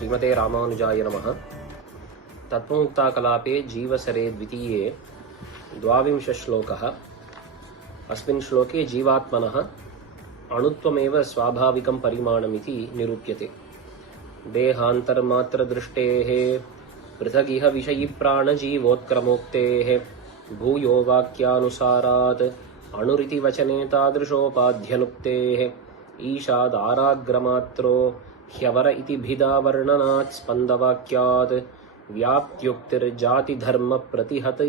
श्रीमते रामानुजाय नमः। तत्त्वमुक्ताकलापे जीवसरे द्वितीये 22 श्लोकः। अस्मिन् श्लोके जीवात्मनः अणुत्वमेव स्वाभाविकं परिमाणमिति निरूप्यते। देहान्तर्मात्रदृष्टेः पृथगिह विषयिप्राणजीवोत्क्रमोक्तेः भूयो वाक्यानुसारात् अणुरिति वचने तादृशोपाध्यनुक्तेः ईशादाराग्रमात्रो ह्यवर इति भिदावर्णनात् स्पन्दवाक्यात् व्याप्त्युक्तिर्जातिधर्म प्रतिहत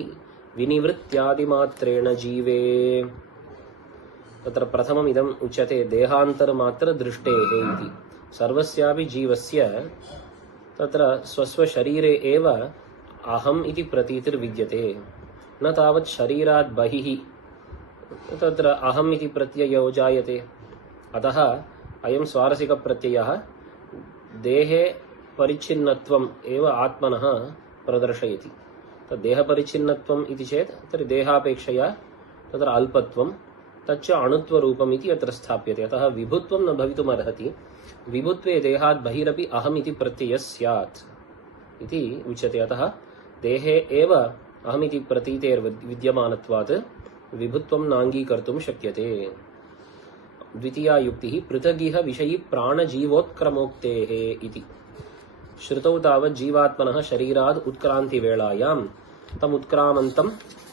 विनिवृत्त्यादिमात्रेण जीवे। तत्र प्रथममिदम् उच्यते देहान्तरमात्रदृष्टेः इति। सर्वस्यापि जीवस्य तत्र स्वस्वशरीरे एव अहम् इति प्रतीतिर्विद्यते, न तावत् शरीरात् बहिः तत्र अहम् इति प्रत्ययो जायते। अतः अयं स्वारसिकप्रत्ययः देहे परिच्छिन्नत्वम् एव आत्मनः प्रदर्शयति। तद्देहपरिच्छिन्नत्वम् इति चेत् तर्हि देहापेक्षया तत्र अल्पत्वं तच्च अणुत्वरूपम् इति अत्र स्थाप्यते। अतः विभुत्वं न भवितुमर्हति। विभुत्वे देहात् बहिरपि अहम् इति प्रत्ययः स्यात् इति उच्यते। अतः देहे एव अहमिति प्रतीतेर्विद्यमानत्वात् विभुत्वं नाङ्गीकर्तुं शक्यते। द्वितीया युक्तिः पृथगिह विषयी प्राणजीवोत्क्रमोक्तेः इति। श्रुतौ तावत् जीवात्मनः शरीराद् उत्क्रान्तिवेलायां तमुत्क्रामन्तं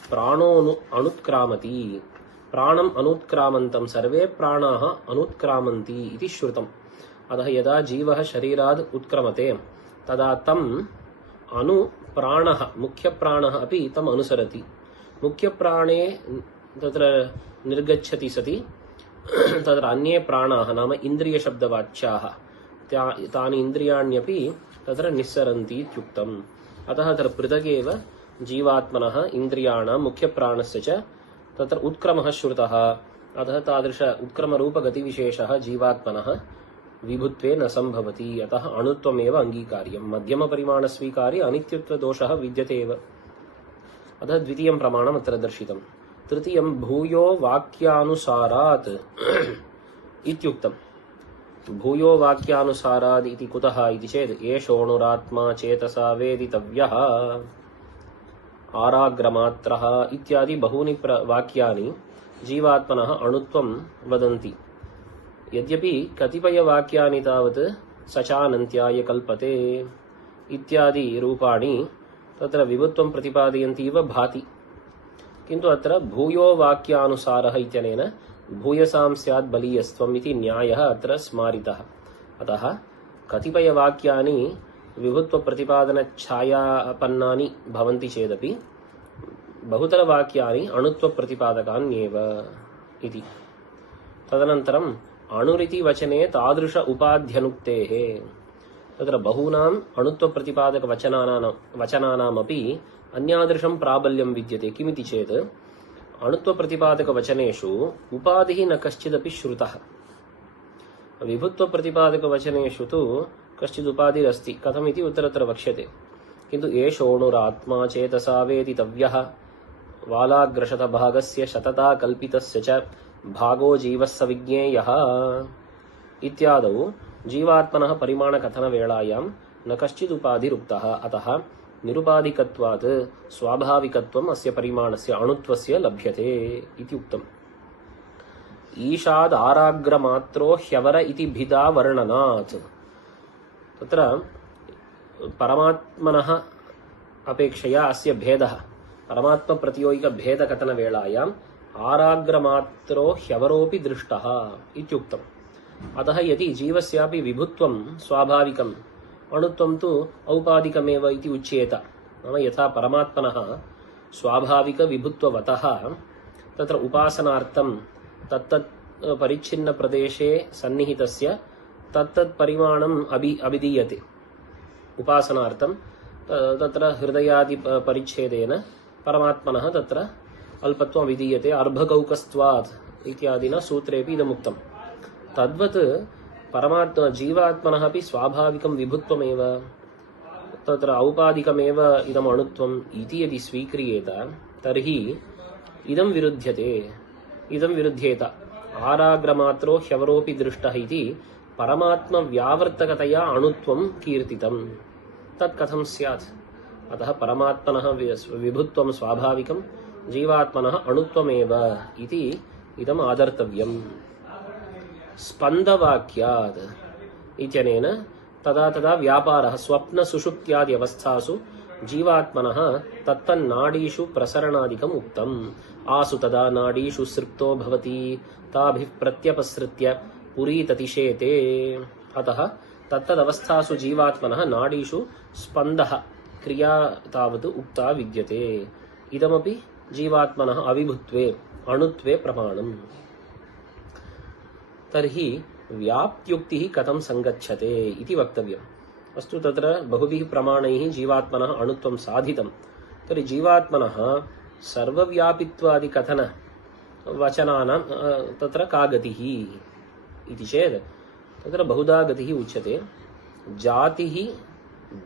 प्राणो अनुत्क्रामति। प्राणम् अनुत्क्रामन्तं सर्वे प्राणाः अनुत्क्रामन्ति इति श्रुतम्। अतः यदा जीवः शरीराद् उत्क्रमते तदा तम् प्राणः मुख्यप्राणः अपि तम् अनुसरति। मुख्यप्राणे तत्र निर्गच्छति सति तत्र अन्ये प्राणाः नाम इन्द्रियशब्दवाच्याः तानि इन्द्रियाण्यपि तत्र निस्सरन्ति इत्युक्तम्। अतः तत्र पृथगेव जीवात्मनः इन्द्रियाणां मुख्यप्राणस्य च तत्र उत्क्रमः श्रुतः। अतः तादृश उत्क्रमरूपगतिविशेषः जीवात्मनः विभुत्वे न सम्भवति। अतः अणुत्वमेव अङ्गीकार्यम्। मध्यमपरिमाणस्वीकार्ये अनित्यत्वदोषः विद्यते एव। अतः द्वितीयं प्रमाणम् अत्र दर्शितम्। तृतीयं भूयो वाक्यानुसारात् इत्युक्तम्। भूयो वाक्यानुसारात् इति कुतः इति चेत् एषोऽणुरात्मा चेतसा वेदितव्यः आराग्रमात्रः इत्यादि बहूनि वाक्यानि जीवात्मनः अणुत्वं वदन्ति। यद्यपि कतिपयवाक्यानि तावत् सचानन्त्याय कल्पते इत्यादि रूपाणि तत्र विभुत्वं प्रतिपादयन्ति इव भाति। किन्तु अत्र भूयो वाक्यानुसारः इत्यनेन भूयसां स्यात् बलीयस्त्वम् इति न्यायः अत्र स्मारितः। अतः कतिपयवाक्यानि विभुत्वप्रतिपादनच्छायापन्नानि भवन्ति चेदपि बहुतरवाक्यानि अणुत्वप्रतिपादकान्येव इति। तदनन्तरम् अणुरिति वचने तादृश उपाध्यनुक्तेः। तत्र बहूनाम् अणुत्वप्रतिपादकवचनानामपि अन्यादृशं प्राबल्यं विद्यते। किमिति चेत् अणुत्वप्रतिपादकवचनेषु उपाधिः न कश्चिदपि श्रुतः। विभुत्वप्रतिपादकवचनेषु तु कश्चिदुपाधिरस्ति। कथमिति उत्तरत्र वक्ष्यते। किन्तु एषोऽणुरात्मा चेतसा वेदितव्यः वालाग्रशतभागस्य शतता कल्पितस्य च भागो जीवः स विज्ञेयः इत्यादौ जीवात्मनः परिमाणकथनवेलायां न कश्चिदुपाधिरुक्तः। अतः निरुपाधिकत्वात् स्वाभाविकत्वम् अस्य परिमाणस्य अणुत्वस्य लभ्यते इति उक्तम्। ईशाद् आराग्रमात्रो ह्यवर इति भिदा वर्णनात्। तत्र परमात्मनः अपेक्षया अस्य भेदः परमात्मप्रतियोगिकभेदकथनवेलायाम् आराग्रमात्रो ह्यवरोऽपि दृष्टः इत्युक्तम्। अतः यदि जीवस्यापि विभुत्वं स्वाभाविकम् अणुत्वं तु औपाधिकमेव इति उच्येत। नाम यथा परमात्मनः स्वाभाविकविभुत्ववतः तत्र उपासनार्थं तत्तत् परिच्छिन्नप्रदेशे सन्निहितस्य तत्तत् परिमाणम् अभिधीयते। उपासनार्थं तत्र हृदयादि परिच्छेदेन परमात्मनः तत्र अल्पत्वम् अभिधीयते। अर्भकौकस्त्वात् इत्यादिना सूत्रेऽपि इदमुक्तम्। तद्वत् जीवात्मनः अपि स्वाभाविकं विभुत्वमेव तत्र औपाधिकमेव इदम् अणुत्वम् इति यदि स्वीक्रियेत तर्हि इदं विरुध्येत। आराग्रमात्रो ह्यवरोऽपि दृष्टः इति परमात्म व्यावर्तकतया अणुत्वं कीर्तितं तत् कथं स्यात्? अतः परमात्मनः विभुत्वं स्वाभाविकं, जीवात्मनः अणुत्वमेव इति इदम् आदर्तव्यम्। स्पन्दवाक्यात् इत्यनेन तदा तदा व्यापारः स्वप्नसुषुप्त्यादि अवस्थासु जीवात्मनः तत्तन्नाडीषु प्रसरणादिकम् उक्तम्। आसु तदा नाडीषु सृप्तो भवति, ताभिः प्रत्यपसृत्य पुरीततिशेते। अतः तत्तदवस्थासु जीवात्मनः नाडीषु स्पन्दः क्रिया तावत् उक्ता विद्यते। इदमपि जीवात्मनः अविभुत्वे अणुत्वे प्रमाणम्। तर्हि व्याप्त्युक्तिः कथं सङ्गच्छते इति वक्तव्यम्। अस्तु, तत्र बहुभिः प्रमाणैः जीवात्मनः अणुत्वं साधितं। तर्हि जीवात्मनः सर्वव्यापित्वादिकथन वचनानां तत्र का गतिः इति चेत् तत्र बहुधा गतिः उच्यते। जातिः,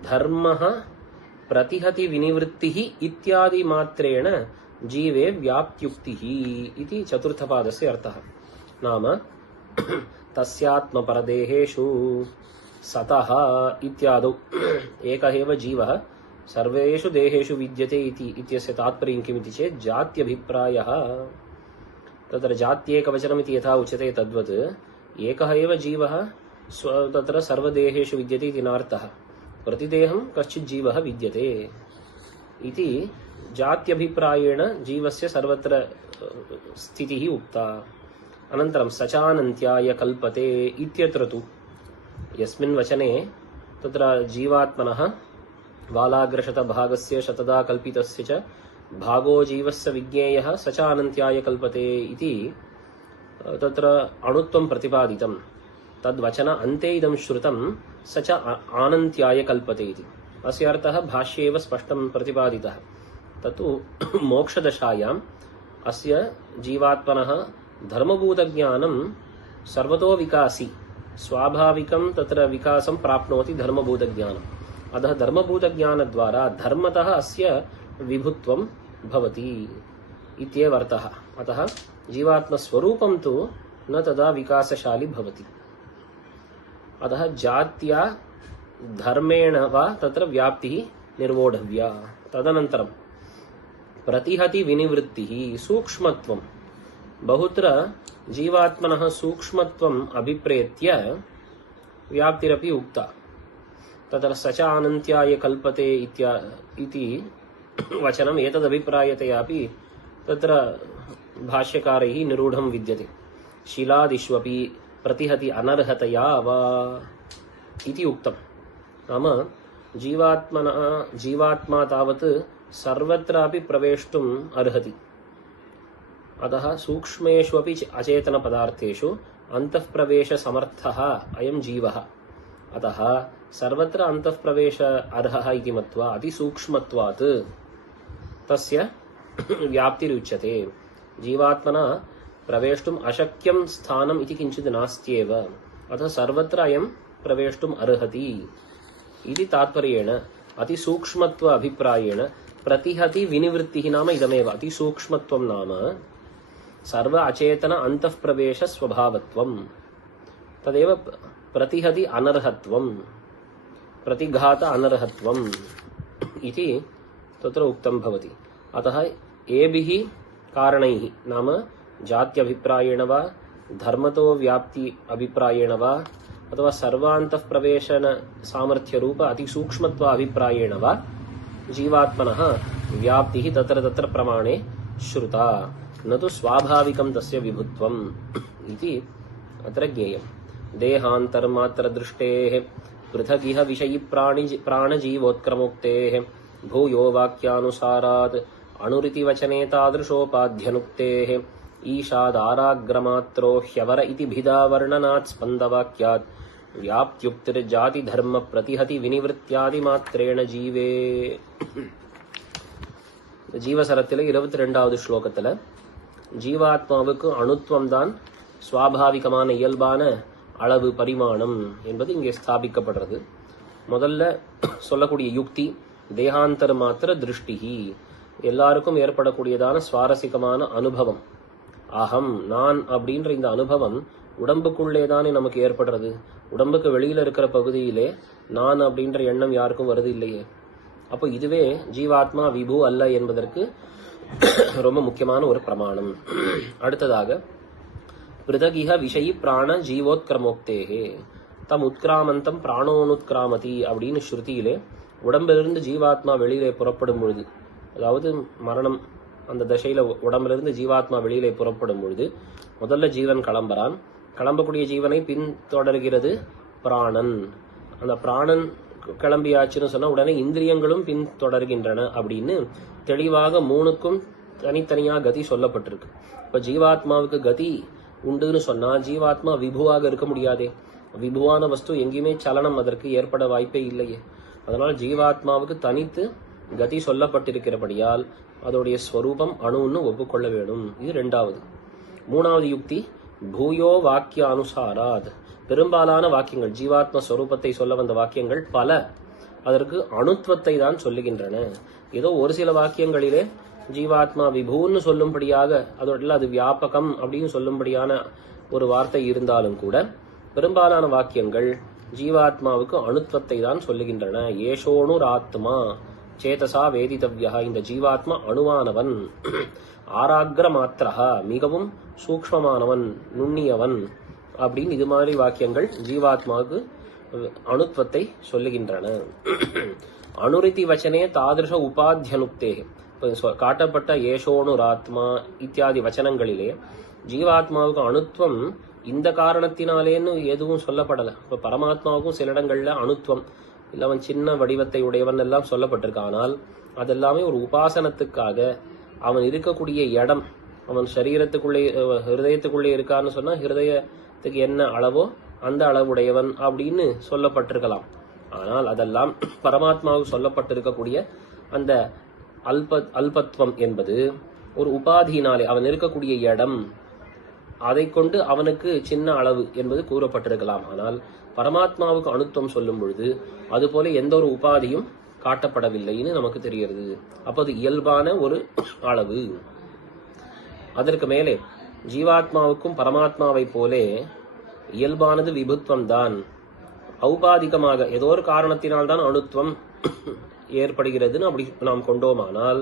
धर्मः, प्रतिहति विनिवृत्तिः इत्यादि मात्रेण जीवे व्याप्त्युक्तिः इति चतुर्थपादस्य अर्थः। नाम तस्यात्मपरदेहेषु सतः इत्यादौ एकः एव जीवः सर्वेषु देहेषु विद्यते इति इत्यस्य तात्पर्यं किमिति चेत् जात्यभिप्रायः। तत्र जात्येकवचनमिति यथा उच्यते तद्वत् एकः एव जीवः तत्र सर्वदेहेषु विद्यते इति नार्थः। प्रतिदेहं कश्चित् जीवः विद्यते इति जात्यभिप्रायेण जीवस्य सर्वत्र स्थितिः उक्ता। अनन्तरं सचानन्त्याय कल्पते इत्यत्र तु यस्मिन् वचने तत्र जीवात्मनः बालाग्रशतभागस्य शतदा कल्पितस्य च भागो जीवस्य विज्ञेयः सचानन्त्याय कल्पते इति तत्र अणुत्वं प्रतिपादितं। तद्वचन अन्ते इदं श्रुतं स च आनन्त्याय कल्पते इति। अस्य अर्थः भाष्ये एव स्पष्टं प्रतिपादितः। तत्तु मोक्षदशायाम् अस्य जीवात्मनः धर्मभूतज्ञानं सर्वतो विकासी, स्वाभाविकं तत्र विकासं प्राप्नोति धर्मभूतज्ञानम्। अतः धर्मभूतज्ञानद्वारा धर्मतः अस्य विभुत्वं भवति इत्येव अर्थः। अतः जीवात्मस्वरूपं तु न तदा विकासशाली भवति। अतः जात्या धर्मेण वा तत्र व्याप्तिः निर्वोढव्या। तदनन्तरं प्रतिहति विनिवृत्तिः सूक्ष्मत्वं। बहुत्र जीवात्मनः सूक्ष्मत्वम् अभिप्रेत्य व्याप्तिरपि उक्ता। तत्र सचानन्त्याय कल्पते इति वचनम् एतदभिप्रायतयापि तत्र भाष्यकारैः निरूढं विद्यते। शिलादिष्वपि प्रतिहति अनर्हतया वा इति उक्तम्। नाम जीवात्मा तावत् सर्वत्रापि प्रवेष्टुम् अर्हति। अतः सूक्ष्मेष्वपि अचेतनपदार्थेषु अन्तःप्रवेशसमर्थः अयं जीवः। अतः सर्वत्र अन्तःप्रवेश अर्हः इति मत्वा अतिसूक्ष्मत्वात् तस्य व्याप्तिरुच्यते। जीवात्मना प्रवेष्टुम् अशक्यं स्थानम् इति किञ्चित् नास्त्येव। अतः सर्वत्र अयं प्रवेष्टुम् अर्हति इति तात्पर्येण अतिसूक्ष्मत्व अभिप्रायेण प्रतिहति विनिवृत्तिः नाम इदमेव। अतिसूक्ष्मत्वं नाम सर्व अचेतन अन्तःप्रवेश स्वभावत्वम्। तदेव प्रतिहति अनर्हत्वम्, प्रतिघात अनर्हत्वम् इति तत्र उक्तं भवति। अतः एभिः कारणैः नाम जात्यभिप्रायेण वा धर्मतो व्याप्ति अभिप्रायेण वा अथवा सर्वान्तःप्रवेशन सामर्थ्यरूप अतिसूक्ष्मत्व अभिप्रायेण वा जीवात्मनः व्याप्तिः तत्र तत्र प्रमाणे श्रुता, न तु स्वाभाविकं तस्य विभुत्वम् इति अत्र ज्ञेयम्। देहान्तर्मात्रदृष्टेः पृथगिह विषयी प्राणजीवोत्क्रमोक्तेः भूयो वाक्यानुसारात् अणुरिति वचने तादृशोपाध्यनुक्तेः ईशादाराग्रमात्रो ह्यवर इति भिदावर्णनात् स्पन्दवाक्यात् व्याप्त्युक्तिर्जातिधर्म प्रतिहति विनिवृत्त्यादिमात्रेण जीवे. ஜீவசரத்தில் 22வது ஸ்லோகத்தில் ஜீவாத்மாவுக்கு அணுத்துவம் தான் சுவாபாவிகமான இயல்பான அளவு பரிமாணம் என்பது இங்கே ஸ்தாபிக்கப்படுறது. முதல்ல சொல்லக்கூடிய யுக்தி தேகாந்தர் மாத்திர திருஷ்டிஹி, எல்லாருக்கும் ஏற்படக்கூடியதான சுவாரசிகமான அனுபவம். அகம் நான் அப்படின்ற இந்த அனுபவம் உடம்புக்குள்ளே தானே நமக்கு ஏற்படுறது. உடம்புக்கு வெளியில இருக்கிற பகுதியிலே நான் அப்படின்ற எண்ணம் யாருக்கும் வருது இல்லையே. அப்போ இதுவே ஜீவாத்மா விபு அல்ல என்பதற்கு ரொம்ப முக்கியமான ஒரு பிரமாணம். அடுத்ததாக பிருதகிஹ விஷயி பிராண ஜீவோத்கிரமோக்தேகே தம் உத்கிராமந்தம் பிராணோனுத்கிராமதி அப்படின்னு ஸ்ருதியிலே உடம்பிலிருந்து ஜீவாத்மா வெளியிலே புறப்படும் பொழுது, அதாவது மரணம் அந்த தசையில உடம்பிலிருந்து ஜீவாத்மா வெளியிலே புறப்படும் பொழுது முதல்ல ஜீவன் கிளம்புறான். கிளம்பக்கூடிய ஜீவனை பின்தொடர்கிறது பிராணன். அந்த பிராணன் கிளம்பியாச்சுன்னு சொன்னா உடனே இந்திரியங்களும் பின்தொடர்கின்றன அப்படின்னு தெளிவாக மூணுக்கும் தனித்தனியா கதி சொல்லப்பட்டிருக்கு. இப்ப ஜீவாத்மாவுக்கு கதி உண்டுன்னு சொன்னா ஜீவாத்மா விபுவாக இருக்க முடியாதே. விபுவான வஸ்து எங்கேயுமே சலனம் அதற்கு ஏற்பட வாய்ப்பே இல்லையே. அதனால் ஜீவாத்மாவுக்கு தனித்து கதி சொல்லப்பட்டிருக்கிறபடியால் அதோடைய ஸ்வரூபம் அணுன்னு ஒப்புக்கொள்ள வேண்டும். இது இரண்டாவது. மூணாவது யுக்தி பூயோ வாக்கிய அனுசாராத். பெரும்பாலான வாக்கியங்கள் ஜீவாத்ம ஸ்வரூபத்தை சொல்ல வந்த வாக்கியங்கள் பல அதற்கு அணுத்துவத்தை தான் சொல்லுகின்றன. ஏதோ ஒரு சில வாக்கியங்களிலே ஜீவாத்மா விபூன்னு சொல்லும்படியாக அதோட அது வியாபகம் அப்படின்னு சொல்லும்படியான ஒரு வார்த்தை இருந்தாலும் கூட பெரும்பாலான வாக்கியங்கள் ஜீவாத்மாவுக்கு அணுத்துவத்தை தான் சொல்லுகின்றன. ஏஷோணுராத்மா சேதசா வேதிதவ்யா. இந்த ஜீவாத்மா அணுவானவன், ஆராக்ர மாத்திரா மிகவும் சூக்ஷ்மமானவன், நுண்ணியவன் அப்படின்னு இது மாதிரி வாக்கியங்கள் ஜீவாத்மாவுக்கு அணுத்துவத்தை சொல்லுகின்றன. அணுரிதி வச்சனே தாதிருஷ உபாத்தியனுக்தே. காட்டப்பட்ட ஏஷோணுராத்மா இத்தியாதி வச்சனங்களிலே ஜீவாத்மாவுக்கு அணுத்துவம் இந்த காரணத்தினாலேன்னு எதுவும் சொல்லப்படல. இப்ப பரமாத்மாவுக்கும் சில இடங்கள்ல அணுத்துவம் இல்ல அவன் சின்ன வடிவத்தை உடையவன் எல்லாம் சொல்லப்பட்டிருக்கு. ஆனால் அதெல்லாமே ஒரு உபாசனத்துக்காக அவன் இருக்கக்கூடிய இடம், அவன் சரீரத்துக்குள்ளே ஹிருதயத்துக்குள்ளே இருக்கான்னு சொன்னா ஹிருதயத்துக்கு என்ன அளவோ அந்த அளவுடையவன் அப்படின்னு சொல்லப்பட்டிருக்கலாம். ஆனால் அதெல்லாம் பரமாத்மாவுக்கு சொல்லப்பட்டிருக்கக்கூடிய அந்த அல்பத்துவம் என்பது ஒரு உபாதியினாலே அவன் இருக்கக்கூடிய இடம் அதை கொண்டு அவனுக்கு சின்ன அளவு என்பது கூறப்பட்டிருக்கலாம். ஆனால் பரமாத்மாவுக்கு அணுத்துவம் சொல்லும் பொழுது அதுபோல எந்த ஒரு உபாதியும் காட்டப்படவில்லைன்னு நமக்கு தெரிகிறது. அப்ப அது இயல்பான ஒரு அளவு. அதற்கு மேலே ஜீவாத்மாவுக்கும் பரமாத்மாவை போலே இயல்பானது விபுத்துவம் தான். ஔபாதிகமாக ஏதோ ஒரு காரணத்தினால்தான் அணுத்துவம் ஏற்படுகிறதுன்னு அப்படி நாம் கொண்டோமானால்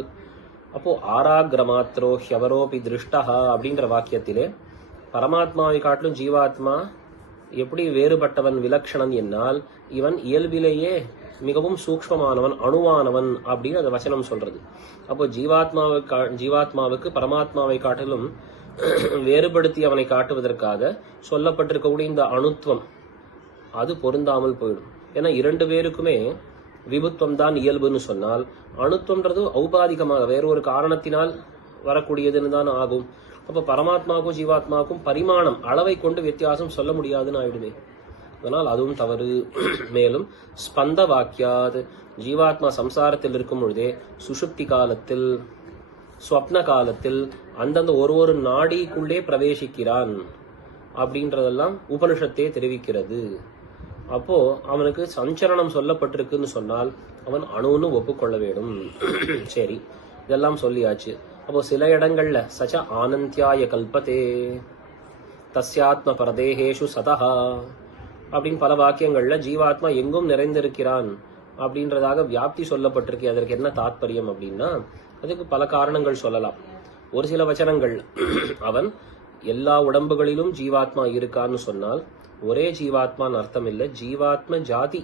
அப்போ ஆராகிரமாத்ரோ ஹ்யவரோபி திருஷ்டா அப்படின்ற வாக்கியத்திலே பரமாத்மாவை காட்டிலும் ஜீவாத்மா எப்படி வேறுபட்டவன், விலக்ஷணன் என்னால் இவன் இயல்பிலேயே மிகவும் சூக்ஷ்மமானவன், அணுவானவன் அப்படின்னு அந்த வசனம் சொல்றது. அப்போ ஜீவாத்மாவுக்கு பரமாத்மாவை காட்டிலும் வேறுபடுத்தி அவனை காட்டுவதற்காக சொல்லப்பட்டிருக்கக்கூடிய இந்த அணுத்துவம் அது பொருந்தாமல் போயிடும். ஏன்னா இரண்டு பேருக்குமே விபுத்துவம் தான் இயல்புன்னு சொன்னால் அணுத்துவம்ன்றது ஔபாதிகமாக வேறொரு காரணத்தினால் வரக்கூடியதுன்னு தான் ஆகும். அப்ப பரமாத்மாவுக்கும் ஜீவாத்மாவுக்கும் பரிமாணம் அளவை கொண்டு வித்தியாசம் சொல்ல முடியாதுன்னு ஆயிடுமே. அதனால் அதுவும் தவறு. மேலும் ஸ்பந்த வாக்கியாத் ஜீவாத்மா சம்சாரத்தில் இருக்கும் பொழுதே சுஷுப்தி காலத்தில் ஸ்வப்ன காலத்தில் அந்தந்த ஒரு நாடிக்குள்ளே பிரவேசிக்கிறான் அப்படின்றதெல்லாம் உபனிஷத்தே தெரிவிக்கிறது. அப்போ அவனுக்கு சஞ்சரணம் சொல்லப்பட்டிருக்குன்னு சொன்னால் அவன் அணுன்னு ஒப்புக்கொள்ள வேண்டும். சரி, இதெல்லாம் சொல்லியாச்சு. அப்போ சில இடங்கள்ல சச்ச ஆனந்தியாய கல்பத்தே தஸ்யாத்ம பரதேகேஷு சதஹா அப்படின்னு பல வாக்கியங்கள்ல ஜீவாத்மா எங்கும் நிறைந்திருக்கிறான் அப்படின்றதாக வியாப்தி சொல்லப்பட்டிருக்கு. அதற்கு என்ன தாத்பரியம் அப்படின்னா அதுக்கு பல காரணங்கள் சொல்லலாம். ஒரு சில வச்சனங்கள் அவன் எல்லா உடம்புகளிலும் ஜீவாத்மா இருக்கான்னு சொன்னால் ஒரே ஜீவாத்மான்னு அர்த்தம் இல்லை, ஜீவாத்ம ஜாதி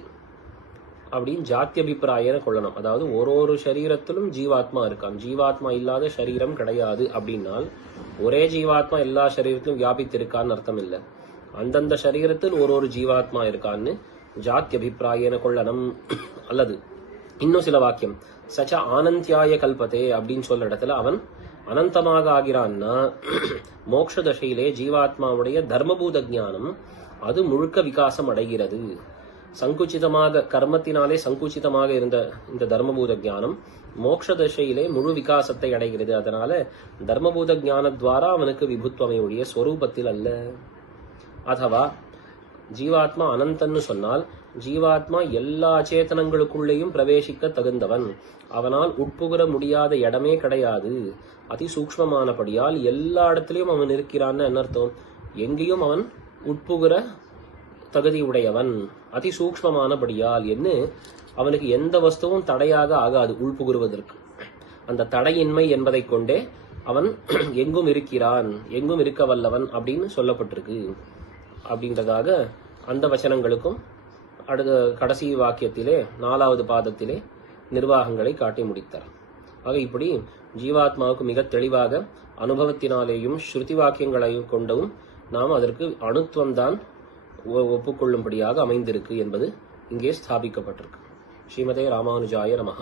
அப்படின்னு ஜாத்தி அபிப்பிராயம் கொள்ளணும். அதாவது ஒரு சரீரத்திலும் ஜீவாத்மா இருக்கான், ஜீவாத்மா இல்லாத சரீரம் கிடையாது அப்படின்னால் ஒரே ஜீவாத்மா எல்லா சரீரத்திலும் வியாபித்திருக்கான்னு அர்த்தம் இல்லை. அந்தந்த சரீரத்தில் ஒரு ஜீவாத்மா இருக்கான்னு ஜாத்தி அபிப்பிராயம் கொள்ளணும். அல்லது இன்னும் சில வாக்கியம் சச்ச ஆனந்தியாய கல்பத்தே அப்படின்னு சொல்ற இடத்துல அவன் அனந்தமாக ஆகிறான்னா மோட்ச தசையிலே ஜீவாத்மாவுடைய தர்மபூத ஞானம் அது முழுக்க விகாசம் அடைகிறது. சங்குச்சிதமாக கர்மத்தினாலே சங்குச்சிதமாக இருந்த இந்த தர்மபூத ஞானம் மோட்ச தசையிலே முழு விகாசத்தை அடைகிறது. அதனால தர்மபூத ஞானத்வாரா அவனுக்கு விபுத்வமே ஒழிய ஸ்வரூபத்தில் அல்ல. அதுவா ஜீவாத்மா அனந்தன்னு சொன்னால் ஜீவாத்மா எல்லா சேத்தனங்களுக்குள்ளேயும் பிரவேசிக்க தகுந்தவன், அவனால் உட்புகிற முடியாத இடமே கிடையாது, அதி சூக்ஷ்மமானபடியால் எல்லா இடத்திலையும் அவன் இருக்கிறான்னு என்ன அர்த்தம்? எங்கேயும் அவன் உட்புகிற தகுதி உடையவன், அதி சூக்ஷ்மமானபடியால் என்று அவனுக்கு எந்த வஸ்துவும் தடையாக ஆகாது உள்புகுறுவதற்கு. அந்த தடையின்மை என்பதை கொண்டே அவன் எங்கும் இருக்கிறான், எங்கும் இருக்க வல்லவன் அப்படின்னு சொல்லப்பட்டிருக்கு. அப்படின்றதாக அந்த வச்சனங்களுக்கும் அடுத்த கடைசி வாக்கியத்திலே 4வது பாதத்திலே நிர்வாகங்களை காட்டி முடித்தார். ஆக இப்படி ஜீவாத்மாவுக்கு மிக தெளிவாக அனுபவத்தினாலேயும் ஸ்ருதி வாக்கியங்களையும் கொண்டும் நாம் அதற்கு அணுத்துவம்தான் ஒப்புக்கொள்ளும்படியாக அமைந்திருக்கு என்பது இங்கே ஸ்தாபிக்கப்பட்டிருக்கு. ஸ்ரீமதே ராமானுஜாய நமஹ.